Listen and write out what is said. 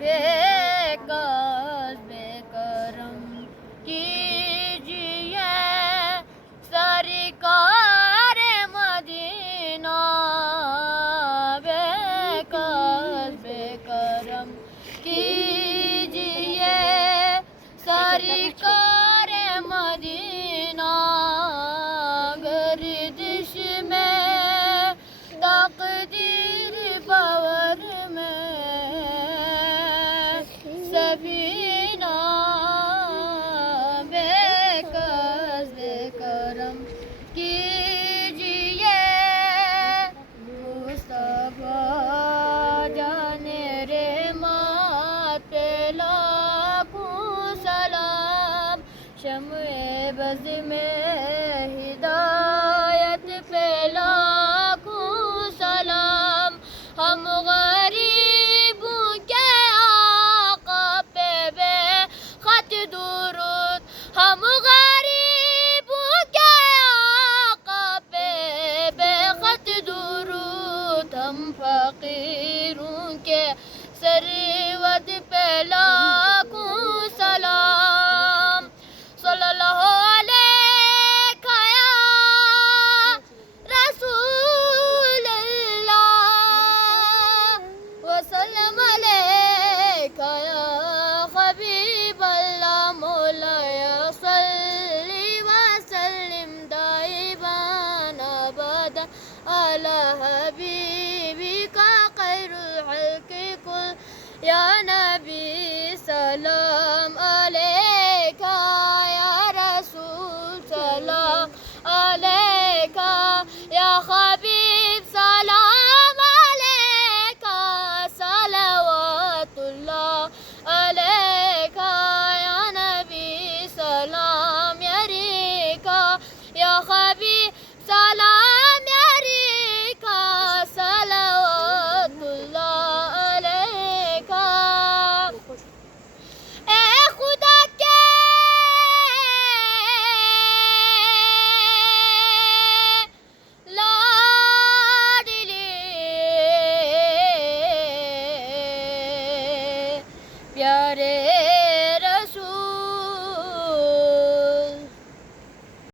बेकस बेकरम कीजिए सरकार मदीना, बेकस बेकरम कीजिए सरकार मदीना, गर्दिश में तकदीर बावर में सफीना, बेकस बेकरम कीजिए मुस्तफा जाने रे माते लाखों सलाम, शम्ए बज़ में हिदायत पे लाखों सलाम, हम गरीबों के आका पे बेखत दुरूद, हम गरीबों के आका पे बेखत दुरूद, हम फकीरों के सरवत पे लाखों सलाम, सल्लल्लाहु अलैका या रसूल अल्लाह, वसल्लम अलैका या हबीब अल्लाह, मौलाया सल्ली वसल्लिम दाइमन अबदा अला हबीबिका खैरुल खल्क़ि कुल, या नबी सलाम।